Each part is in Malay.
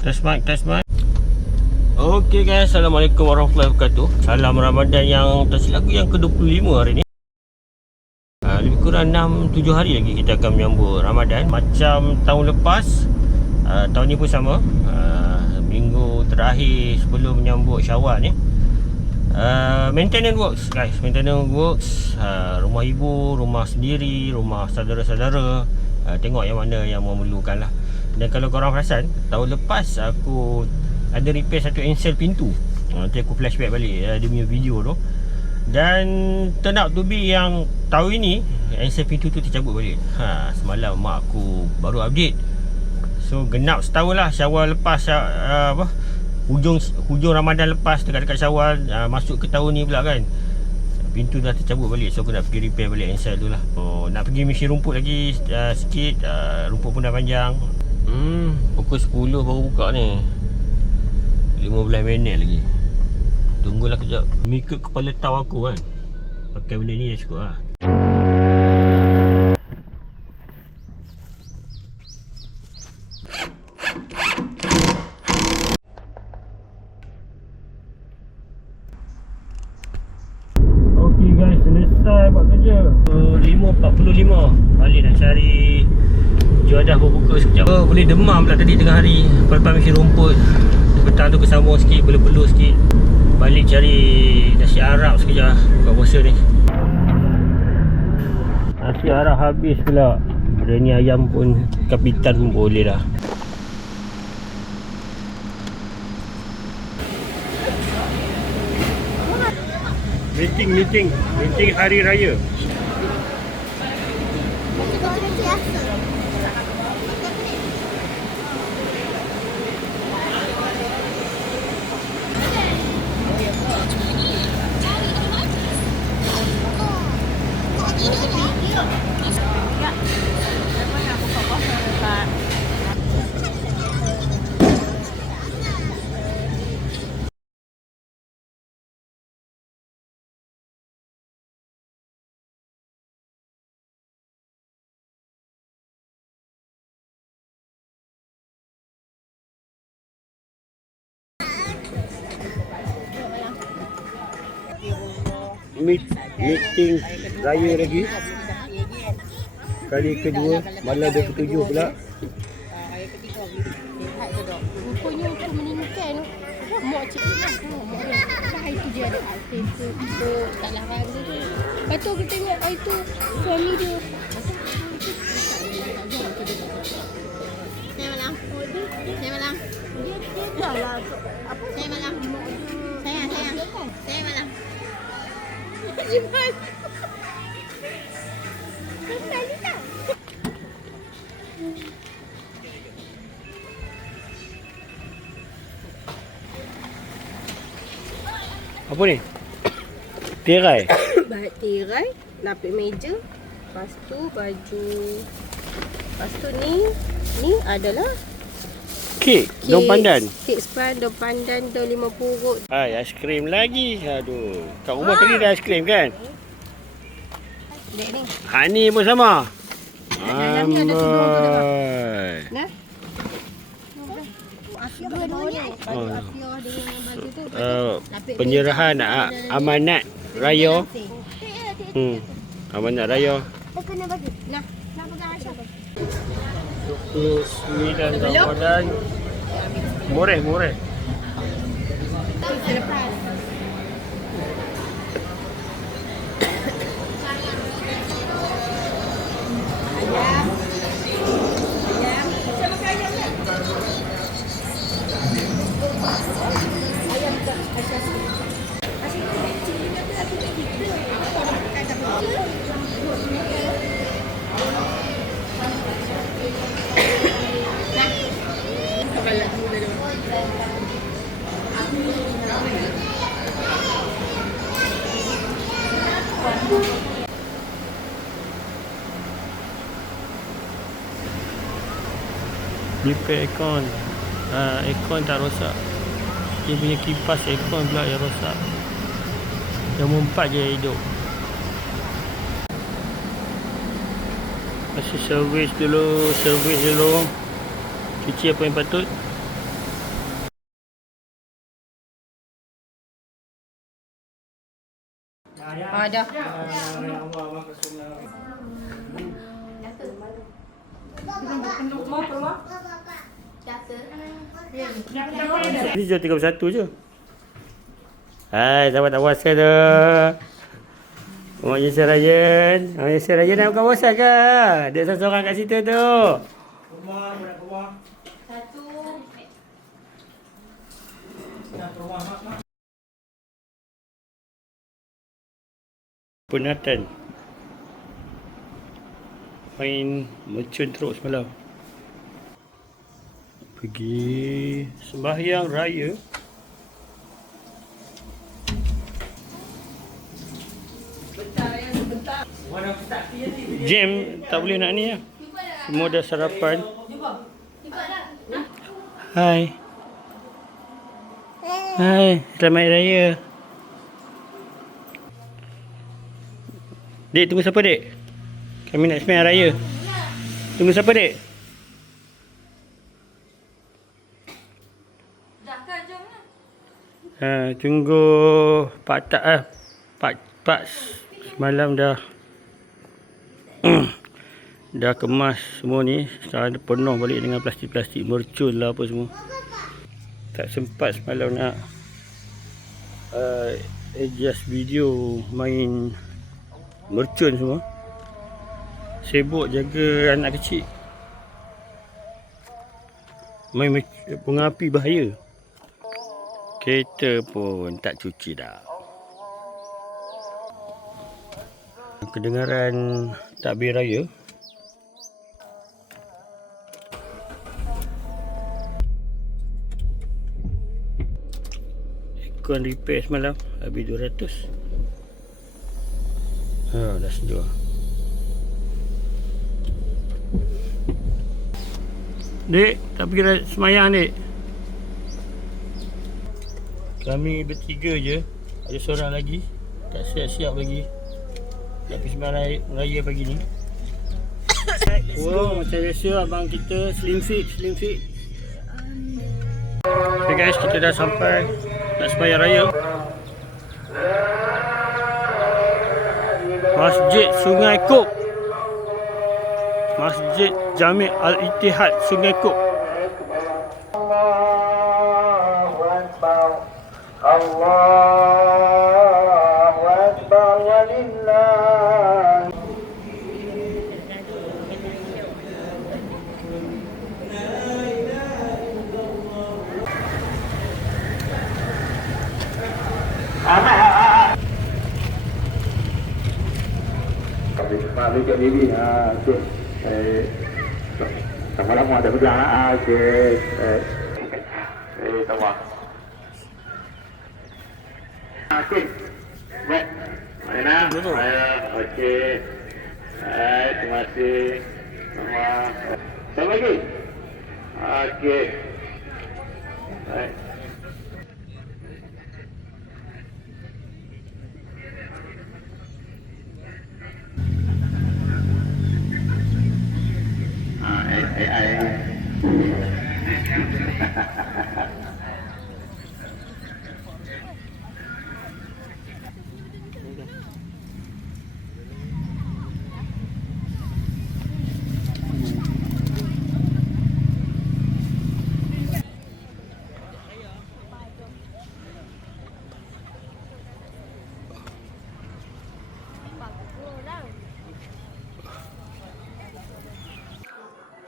Test mic. Okey guys, Assalamualaikum warahmatullahi wabarakatuh. Salam Ramadan yang tersilap yang ke-25 hari ni. Lebih kurang 6-7 hari lagi kita akan menyambut Ramadan. Macam tahun lepas, tahun ni pun sama. Minggu terakhir sebelum menyambut Syawal ni, maintenance works guys. Maintenance works, rumah ibu, rumah sendiri, rumah saudara-saudara, tengok yang mana yang memerlukan lah. Dan kalau korang perasan, tahun lepas aku ada repair satu encel pintu. Nanti aku flashback balik dia punya video tu. Dan turn out to be yang tahun ini encel pintu tu tercabut balik. Semalam mak aku baru update. So genap setahun lah Syawal lepas, hujung Ramadan lepas, dekat-dekat Syawal, masuk ke tahun ni pula kan, pintu dah tercabut balik. So aku nak pergi repair balik encel tu lah. Nak pergi mesin rumput lagi sikit. Rumput pun dah panjang. Pukul 10 baru buka ni, 15 minit lagi. Tunggulah kejap. Mengikut kepala tahu aku kan, pakai benda ni dah cukup lah. Ok guys, selesai buat kerja 5.45. Balik nak cari juadah berbuka sekejap. Boleh demam pula tadi tengah hari. Lepas mesin rumput, petang tu kesambung sikit, peluk-peluk sikit. Balik cari nasi Arab sekejap buka puasa ni. Nasi Arab habis pula. Biryani ayam pun kapitan pun boleh dah. Meeting hari raya. Meeting raya lagi, kali kedua, malam 27 pula. Rupanya untuk meningkat mak cakap mak itu dia ada artis tu tak larang tu. Lepas tu kita tengok itu suami dia. Saya malam. Dia dah lah apa? Saya malam. Saya malam. Jimat. Kenal ni tak? Apa ni? Tirai. Bahan tirai, lapik meja. Lepas tu baju. Lepas tu ni adalah Kek daun pandan. Kek span, daun pandan, daun 5 purut. Aiskrim lagi. Aduh. Kat rumah tadi dah aiskrim kan? Dek ni. Hani pun sama. Dalam ni ada tudung tu dah. Nah. Afiah dua-duanya. Baju Afiah dengan baju tu. Penyerahan amanat raya. Amanat raya. Kena bagi. Nah pegang Aisyah. 29 Ramadan. Murah. Selepas. Ayam. Saya makan ayam tak? Ayam tak? Aisyah sikit. Asyik cili kata aku tak gitu. Makan tak apa. Repair aircon. Aircon tak rosak. Dia punya kipas aircon pula yang rosak. Yang 4 je hidup. Masih servis dulu. Cuci apa yang patut. dah. Ni jual 31 je. Hai, sahabat tak puas ke tu? Mak Yusuf Ryan. Mak Yusuf Ryan nak buka puasa ke? Dia seorang kat situ tu. Penatan. Main mercun teruk semalam. Pergi sembahyang raya. Jam tak boleh nak ni lah. Semua dah sarapan. Hai. Hai, selamat Hari Raya. Dek, tunggu siapa dek? Kami nak sembahyang raya. Tunggu siapa dek? Tunggu Pak Tak lah. Pak semalam dah dah kemas semua ni. Sekarang dia penuh balik dengan plastik-plastik mercun lah apa semua. Tak sempat semalam nak adjust video main mercun semua. Sibuk jaga anak kecil. Main bunga api bahaya. Kereta pun tak cuci dah. Kedengaran takbir raya. Aircon repair semalam habis 200. Dah sejuk. Dek, tak pergi semayang dek? Kami bertiga je. Ada seorang lagi tak siap-siap lagi. Nak pergi sembahyang raya pagi ni. Wow, macam biasa abang kita slim fit. Okay guys, kita dah sampai nak sembahyang raya. Masjid Sungai Kok. Masjid Jami' Al-Ittihad Sungai Kok. Allahu Akbar walillah. Mari ke diri. Okey. Sama-sama ada berjalan. Okey. Sama. Okey. Baik. Mana? Okey. Baik, terima kasih. Sama. Satu lagi. Okey. Baik.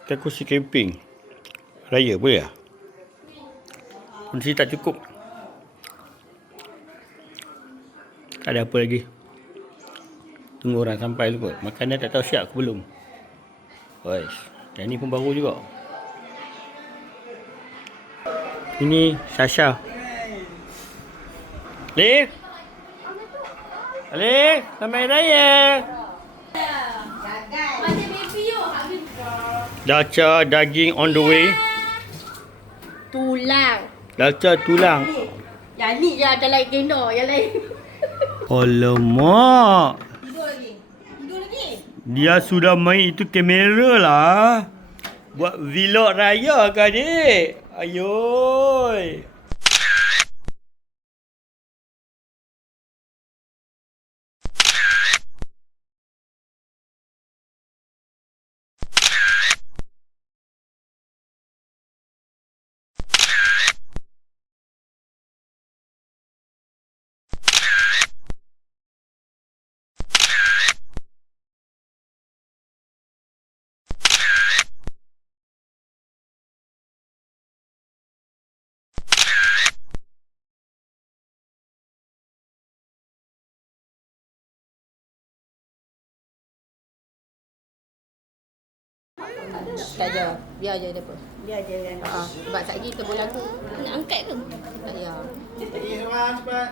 Kita kursi camping raya boleh tak? Kursi tak cukup. Tak ada apa lagi. Tunggu orang sampai tu kot. Makanan tak tahu siap ke belum. Wesh, yang ni pun baru juga. Ini Sasha. Alif. Alif, selamat Hari Raya. Daca daging on the way. Tulang. Daca tulang. Yang ni je ada lain kena, yang lain. Alamak. Tidur lagi. Dia sudah main itu kamera lah. Buat vlog raya ke adik? Ayoi. Tak je. Biar je dia pun. Biar je kan. Sebab tak lagi kita bola tu. Nak angkat ke? Tak payah. Lagi semua cepat.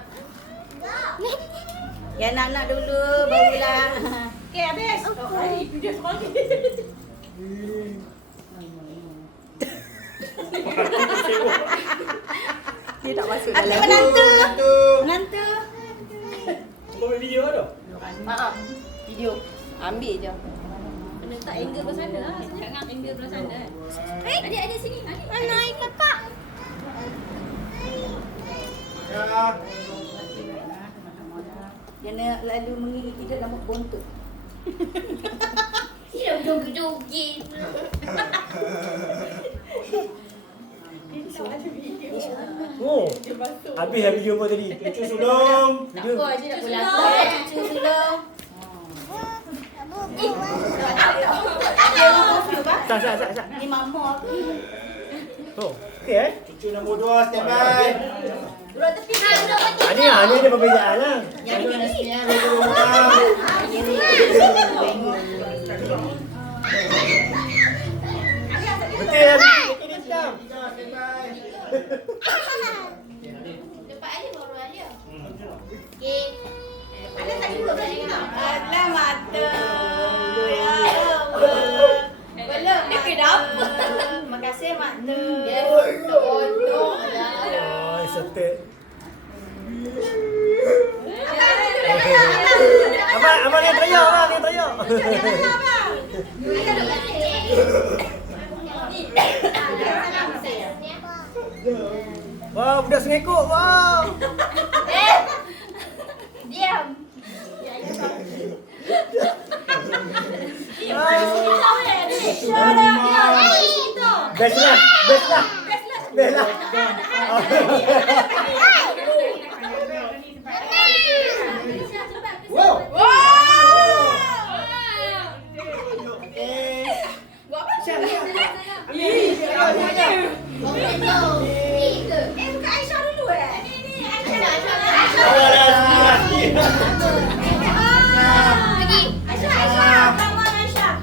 Yang nak dulu barulah. Okey, habis. Oh, hari video sekali. Dia tak masuk dalam. Menantu. Buat video tu. Maaf. Video. Ambil je. Kena letak angle belah sana lah. Saya cakap angle belah sana. Adik sini. Naik kakak. Ya. Jangan lalu mengingat kita nama bontot. Dia joget-joget. Oh. Habis dah video kau tadi. Cucu sulung. Video. Aku aja nak bola. Cucu sulung. Sat. Ni mama aku. Oh. Okey Cucu nombor 2 standby. Duduk tepi. Ini ada perbezaan lah. Yang ni sekian. Betul lah. Ini sedap. Standby. Lepas aja baru aja. Okey. Ada tak dulu tadi kan? Alah mata. Ya Allah. Belum. Dia kena apa? Makasih mata. Dia tolong dah. Oh, setek. Abang yang teriak, abang yang teriak. Wah, budak sengekok. Wah. Diam. Best lah. Wow. Bukan Aisyah dulu Ni Aisyah. Pergi. Aisyah. Come on Aisyah.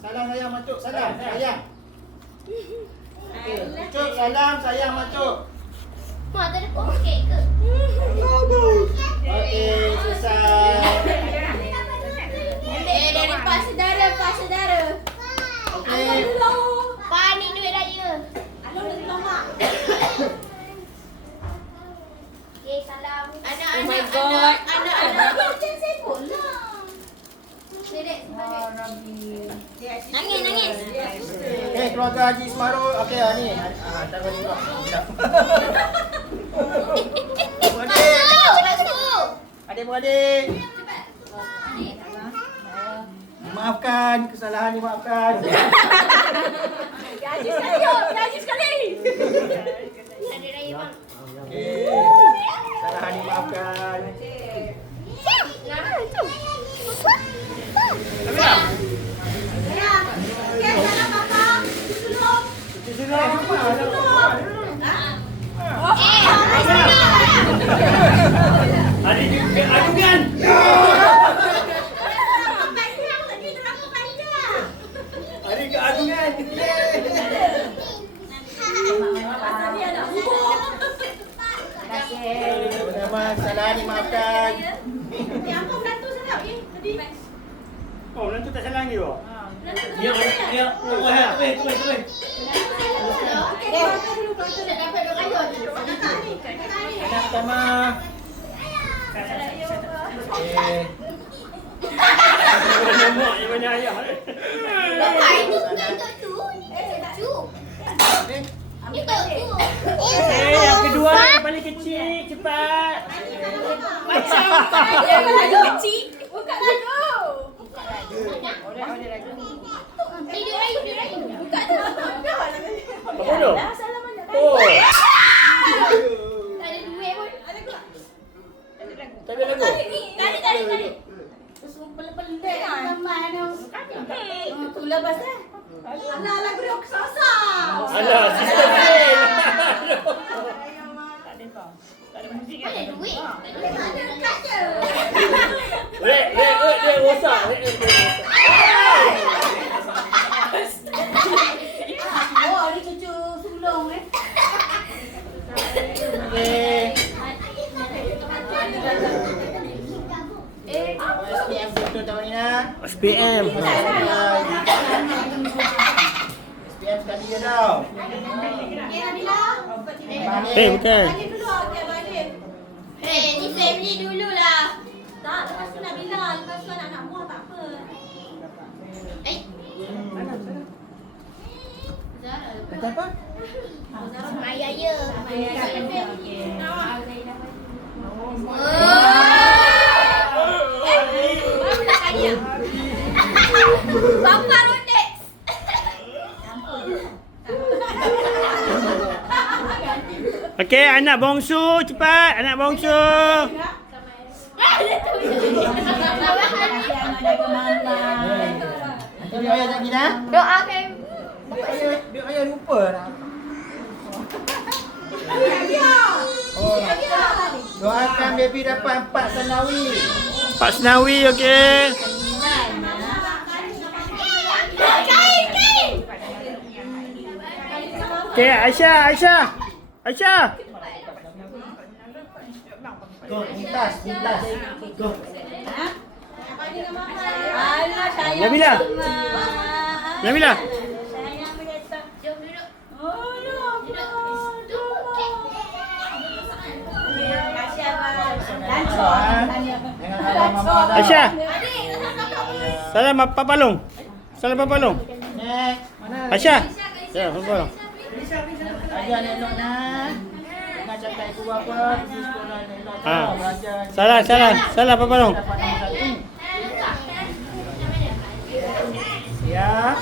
Salam sayang macuk. Salam sayang. Macuk salam sayang macuk. Mak tak ada poket ke? Okey, selesai. Dari Pak Saudara. Okey. Pak ni duit raya. Okay, salam. Anak-anak. Anak-anak. Macam sibuk lah. Dedek sebagai. Nangis. Keluarga Haji Ismail. Okey, ni. Tak boleh juga. Adik-beradik. Maafkan kesalahan, dimaafkan. Gaji sekali. Adik raya bang. Okey. Kesalahan dimaafkan. Adukan. Adik keagungan. Sama-sama, kesalahan dimaafkan. Oh, nanti tak salah lagi kau? Ya. Anak pertama. Okey. Nombor yang banyak ayah. Bapak ini untuk tu. Cucu. Itu tu. Yang kedua yang paling kecil, cepat. Macam dia kalau kecil. Buka lagu. Dia rayu. Buka tu. Apa tu? Oh. Tak ada duit pun. Tak ada lagu. Tarik. Pelek teman tu. Tu lepas dah. Alah lagu rock sasa. Alah, sister Jane. Ada duit. Dia rosak. Oh, ni cucu sulung SPM betul tahun ni lah. SPM. SPM sekali je tau. Bukan. Ni family dululah. Tak, lepas tu Nabila, lepas tu anak-anak buah tak apa. Macam apa? Maya. Baru nak kaya. Bapa Rodex. Okey, anak bongsu cepat. Anak bongsu. Nanti ayah tak gila? Doakan. Dia ayah lupa dah. Doakan baby dapat 4 senawi. Pak Senawi, okey. Kain. Okey, Aisyah. Go, lintas. Go. Alah, sayang. Nabila. Nabila. Sayang mendatang. Jom duduk. Kasih abang. Dengan abang mama dah. Aisyah. Adik, Salam Pak Palong. Next. Mana? Aisyah. Ya, Pak Palong. Ajar elok nak. Jangan cakap ibu bapa. Pergi sekolah elok Ha. tau. Belajar. Salah Pak Palong. Dapat nombor 1. Ya.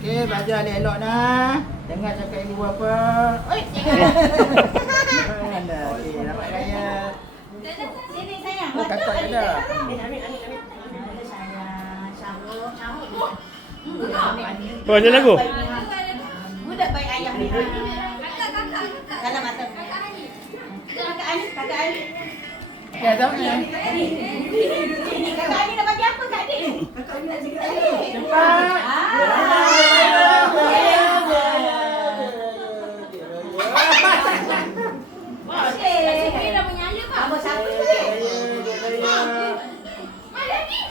Okey, belajar elok nak. Jangan cakap ibu bapa. Oi. Mana? Okey, dapat raya. Sini sayang. Oh, kakak je dah. Oh, ada lagu. Budak baik ayah ni. Dalam mata. Kakak Ani. Ya, tahu ni. Kakak Ani nak bagi apa kat adik? Cepat. Dia dah menyala pak. Abang siapa sikit?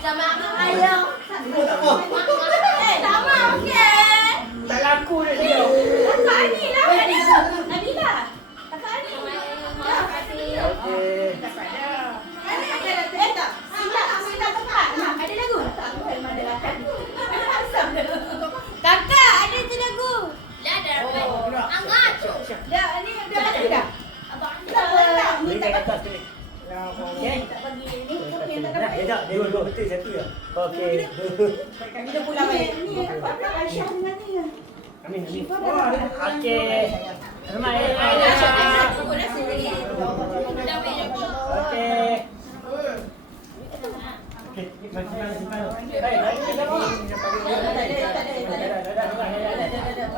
Sama abang ayah. Sama okey. Tak laku dia. Kakak Ani lah. Nabila. Kakak Ani. Okey. Sila kakak. Ada lagu? Kakak, ada tu lagu. Dah dapat. Angkat. Dah, ni dah ada dah. Abang Tak Beri kat atas sini. Okey. tak bagi ni. Siapa yang tak Nak, dapat? ya tak? Dua betul satu je. Okey. Kita pulang balik. Ni yang dapat tak Aisyah dengan ni. Amin. Okey. Selamat ya. Okey.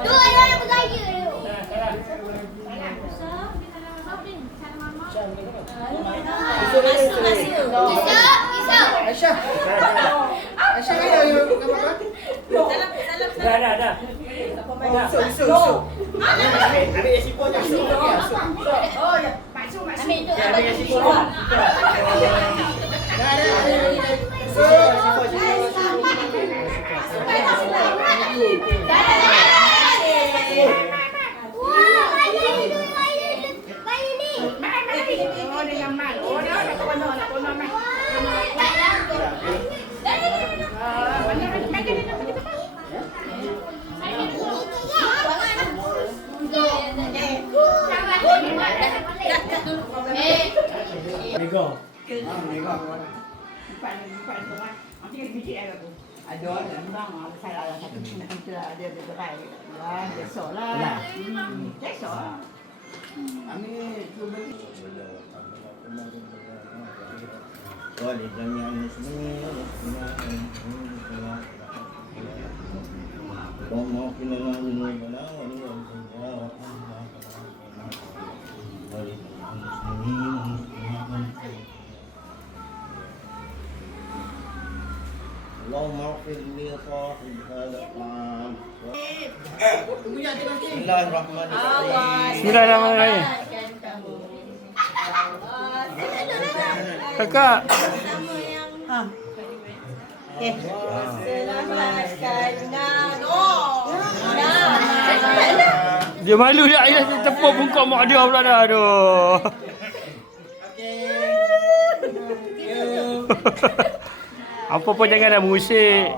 Tu ayah yang bergaya. Masuk. Isap. Aisyah. Aisyah ada yang apa? Dah. Usuk. Ambil resiko je. Oh, ya. Maksud. Ambil tu Ambil abang. resiko. Mega. Allahumma ighfir li khati'an. Bismillahirrahmanirrahim. Bismillahirrahmanirrahim. Kakak. Okey. Selamatkan Nano. Dia malu dia ayah dia tepuk bungkuk mak dia pula dah. Aduh. Apa pun jangan dah mengusik.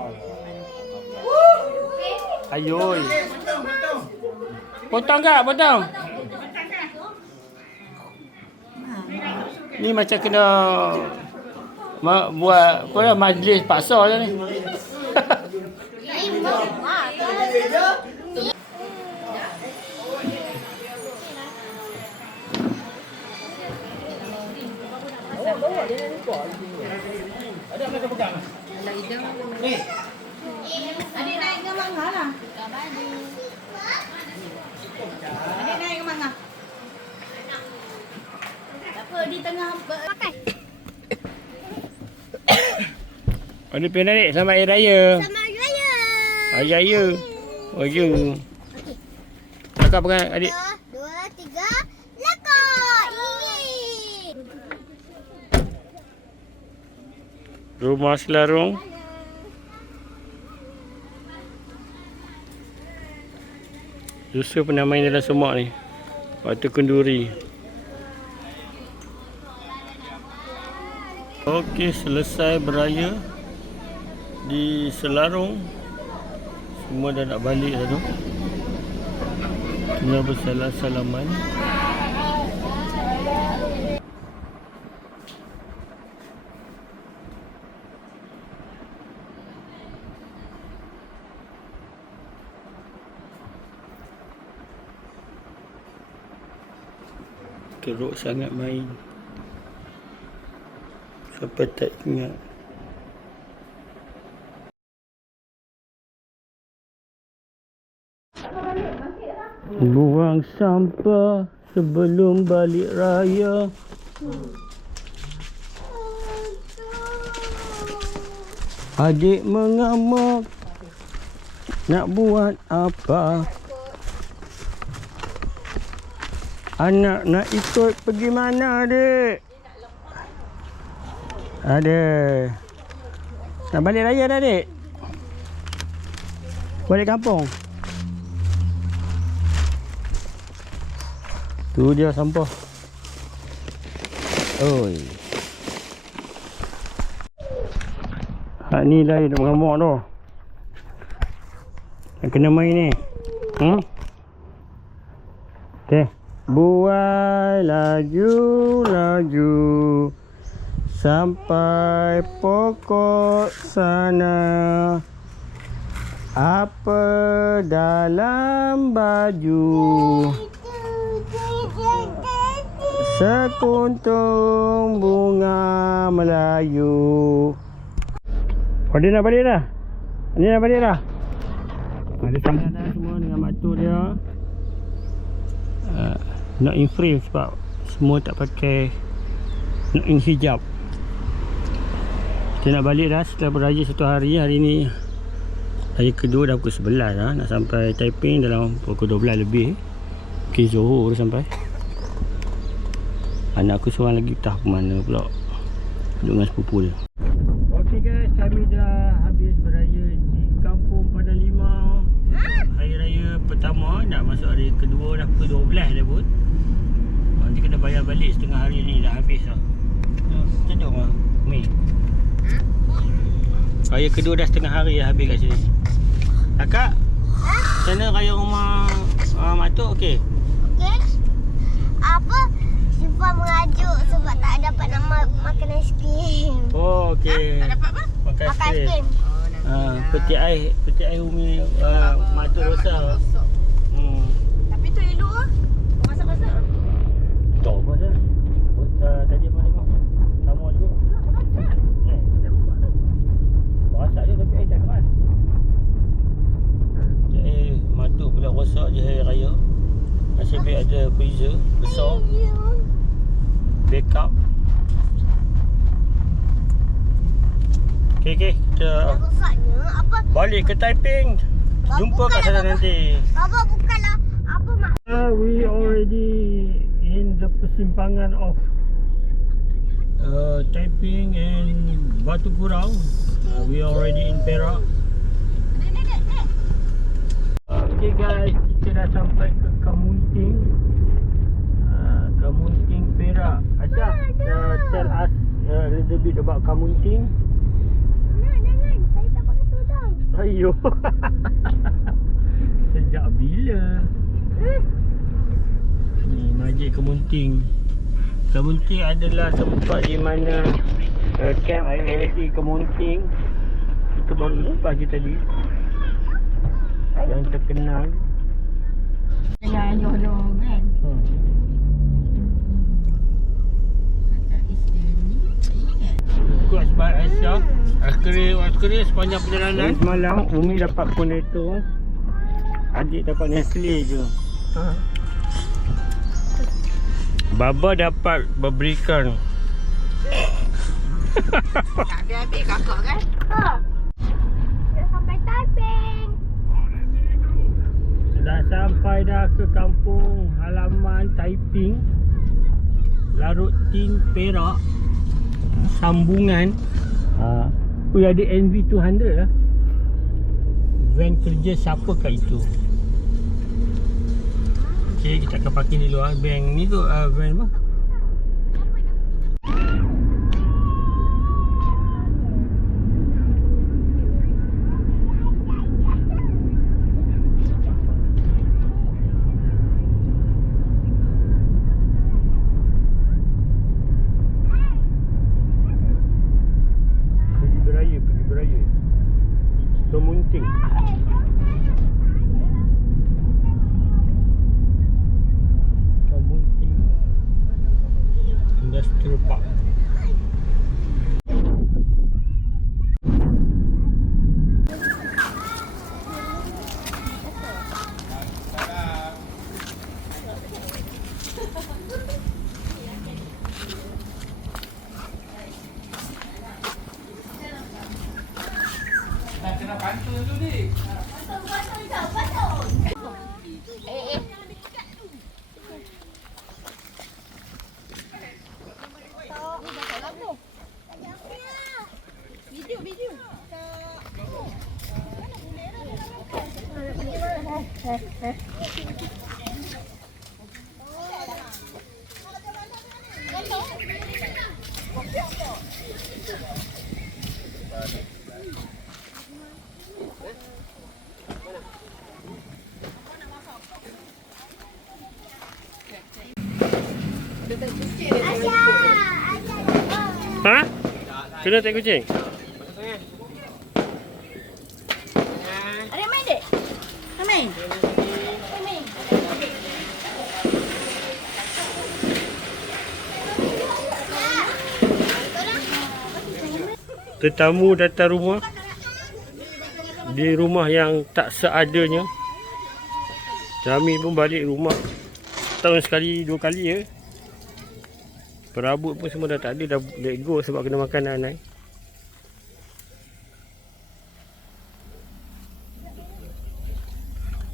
Ayoi. Potong kak, potong. Ni macam kena buat apa dah majlis paksa je ni. Ada mana kau pegang? Ni. Adik naik ke mana lah? Adik naik ke mana? Tak apa, di tengah pakai. Ada pian adik, selamat Hari Raya. Selamat Hari Raya. Hari Raya. Oh ya. Kakak pegang adik. 1, 2, 3. Lekor. Rumah Selarong. Yusuf pernah main dalam semak ni. Waktu kenduri. Okey, selesai beraya di Selarong. Semua dah nak balik dah tu. Tinggal bersalam-salaman. Teruk sangat main. Sampai tak ingat. Buang sampah sebelum balik raya. Adik mengamuk. Nak buat apa? Anak nak ikut pergi mana, adik? Ada. Nak balik raya dah, adik? Balik kampung? Tu dia sampah. Oi. Hak ni lah dia nak mengamuk tu. Yang kena main ni. Okey. Buai laju-laju sampai pokok sana. Apa dalam baju? Sekuntum bunga Melayu. Oh, dia nak balik dah? Dia nak balik dah? Dia sangat dah semua dengan mak tu dia. Nak in frame sebab semua tak pakai nak in hijab. Kita nak balik dah setelah beraya satu hari. Hari ni hari kedua dah pukul 11 dah. Nak sampai Taiping dalam pukul 12 lebih. Mungkin Johor dah sampai. Anak aku seorang lagi entah ke mana pula. Duduk dengan sepupu dia. Okey guys, kami dah habis beraya di Kampung Padang Limau. Hari raya pertama, nak masuk hari kedua dah pukul 12 dah pun. Nanti kena bayar balik setengah hari ni dah habis dah. Sedap lah Mi. Raya kedua dah setengah hari dah habis kat sini. Kakak, macam mana raya rumah mak tok okey? Okey. Apa? Sifat mengajuk sebab tak dapat nak makan aiskrim. Oh okey. Tak dapat apa? Makan Makan aiskrim. aiskrim. Peti air Umi mak tok rosak. Tapi tu elok ah. Masak-masak. Tahu apa dah. Tadi mana tengok. Sama juga. Masak je tapi air tak keras. Matuk pula rosak je hari raya. Nasib baik ada freezer besar. Backup. Okay. kita balik ke Taiping. Jumpa kat sana nanti. Bapa bukanlah apa mak. We already in the persimpangan of Taiping and Batu Kurau. We already in Perak. Okay guys, kita dah sampai ke Kamunting. Kamunting Perak. Aisyah, tell us a little bit about Kamunting. Jangan, saya tak pakai tudung. Ayo. Sejak bila? Ni Masjid Kamunting. Kamunting adalah tempat di mana camp ISC Kamunting. Kita baru lepas je tadi. Yang terkenal. Jangan jodoh kan. Ikut sebab Aisyah akhirnya sepanjang perjalanan semalam Umi dapat Cornetto, adik dapat Nestle je. Baba dapat berikan. Tak habis-habis kakak kan? Dah sampai Taiping. Dah sampai dah ke kampung halaman Taiping, Larut Tin Perak, sambungan. Ada NV200 lah. Van kerja siapakah itu? Okay, kita akan parking di luar. Bank ni tu van apa? Pergi beraya. Kemunting. Kemunting Industrial Park. Ha? Kena tak kucing? Ada main dek? Main? Tetamu datang rumah, di rumah yang tak seadanya. Kami pun balik rumah tahun sekali, 2 kali ya. Perabot pun semua dah tak ada, dah let go sebab kena makanan kan.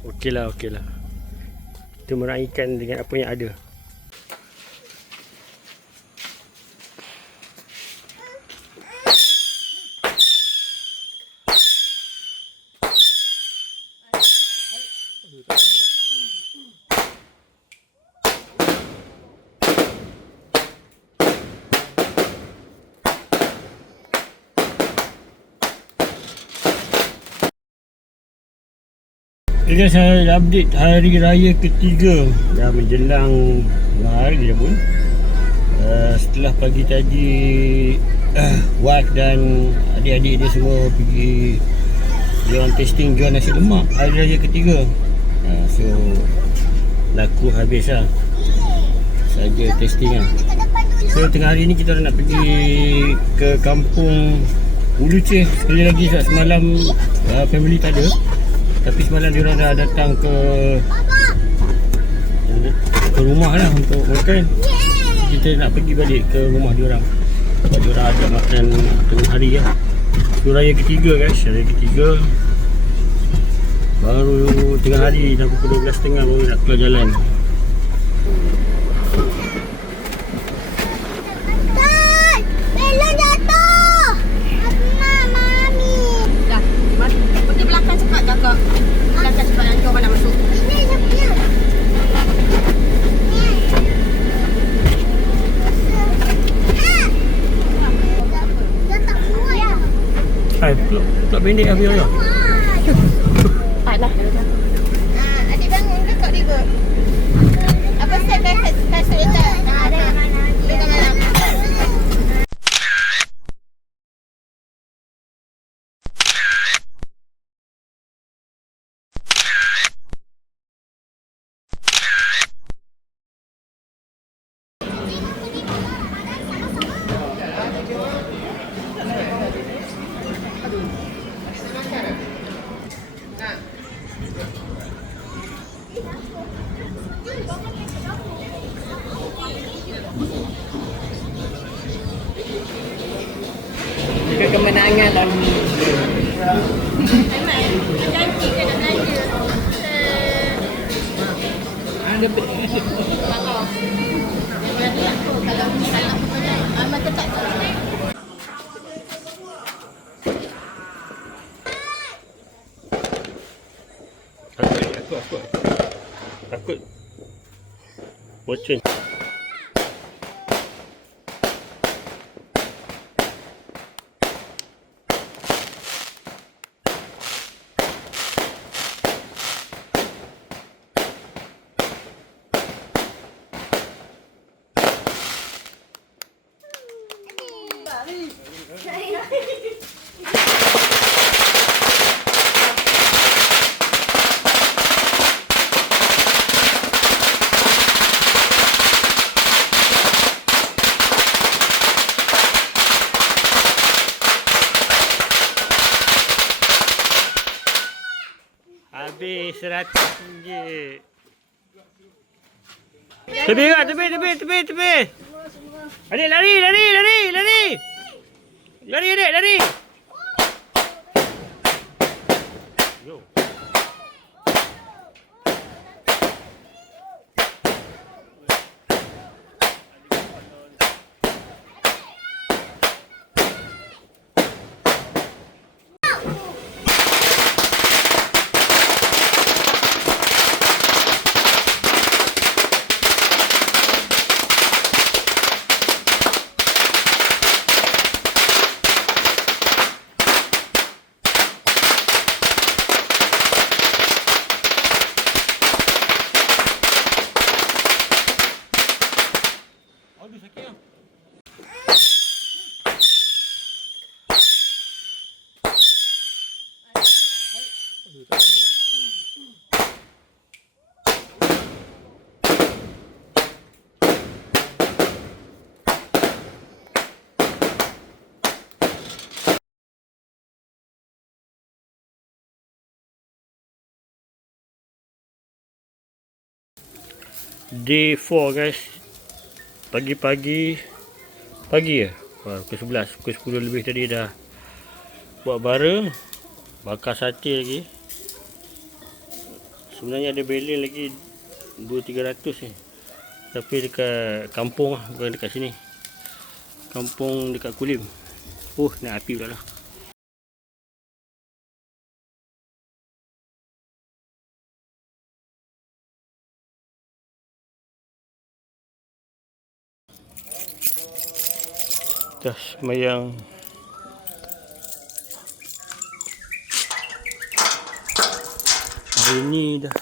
Okeylah. Kita meraihkan dengan apa yang ada. Okay guys, saya update hari raya ketiga. Dah menjelang 2 hari dah pun. Setelah pagi tadi Wak dan adik-adik dia semua pergi diorang testing jual nasi lemak hari raya ketiga. So laku habis lah. Saja testing lah. So tengah hari ni kita nak pergi ke kampung Uluceh sekali lagi sebab semalam family tak ada. Tapi semalam diorang dah datang ke rumah lah untuk makan. Kita nak pergi balik ke rumah diorang sebab diorang ada makan tengah hari lah. Itu raya ketiga guys, raya ketiga. Baru tengah hari dah pukul 12.30 baru nak keluar jalan. Belon jatuh. Mami. Dah, pergi belakang cepat kakak. Belakang cepat nanti orang nak masuk. Ini siapanya? Dia tak kuat ya. Hai, tak pendek habis ya. Alah. Adik bangun ke kau tiba? Apa set kasut letak? Ada mana? Dekat malam. Kemenangan dah. Janji ke nak belanja? Ada Kalau Amat tetap tu. Takut. Bocor. Habis RM100. Tepi kak, tepi. Adik lari. Lari adik, lari. Yo. Day 4 guys. Pagi ya. Pukul 11, pukul 10 lebih tadi dah buat bara, bakar sate lagi. Sebenarnya ada belen lagi 200-300 ni. Tapi dekat kampung lah, bukan dekat sini. Kampung dekat Kulim. Nak api pula lah. Dah semayang. Hari ni dah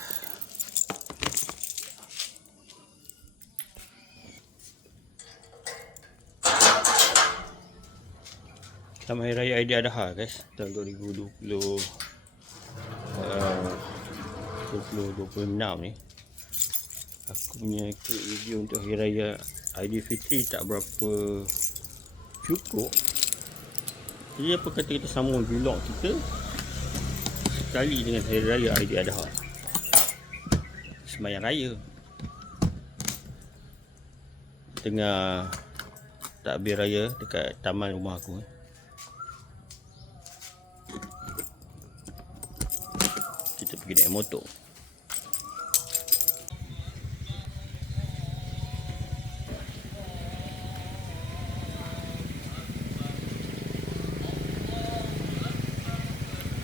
Selamat Hari Raya Aidiladha guys, tahun 2026 ni. Aku punya video untuk Hari Raya Aidilfitri tak berapa cukup. Jadi apa kata kita sambung vlog kita sekali dengan Hari Raya Aidiladha, Sembahyang Raya, tengah takbir raya dekat taman rumah aku. pergi naik motor.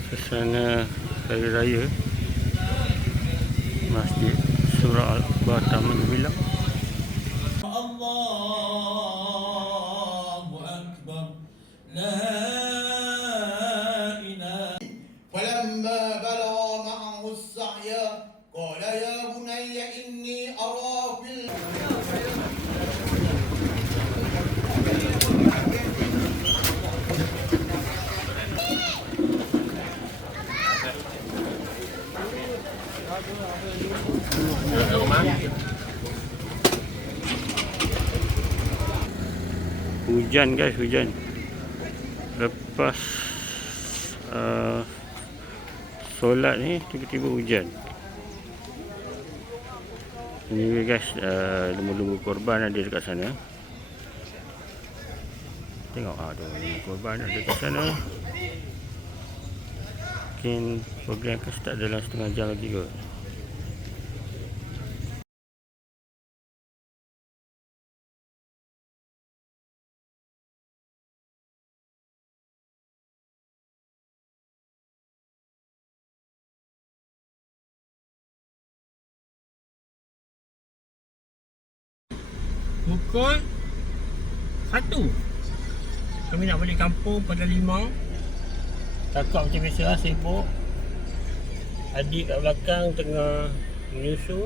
Suasana hari raya Masjid Surah Al-Akbar Taman Bilang. Allahu Akbar. La ilaha. Falamma balagha ma'ahu as-sa'ya qala ya bunayya inni ara fil Hujan guys, hujan. Lepas solat ni tiba-tiba hujan. Ini guys, lembu-lembu korban ada dekat sana. Tengok tu lembu korban ada dekat sana. Mungkin program akan start dalam setengah jam lagi kot. Pukul 1 kami nak balik kampung pada 5. Kakak macam biasa sibuk. Adik kat belakang tengah menyusu.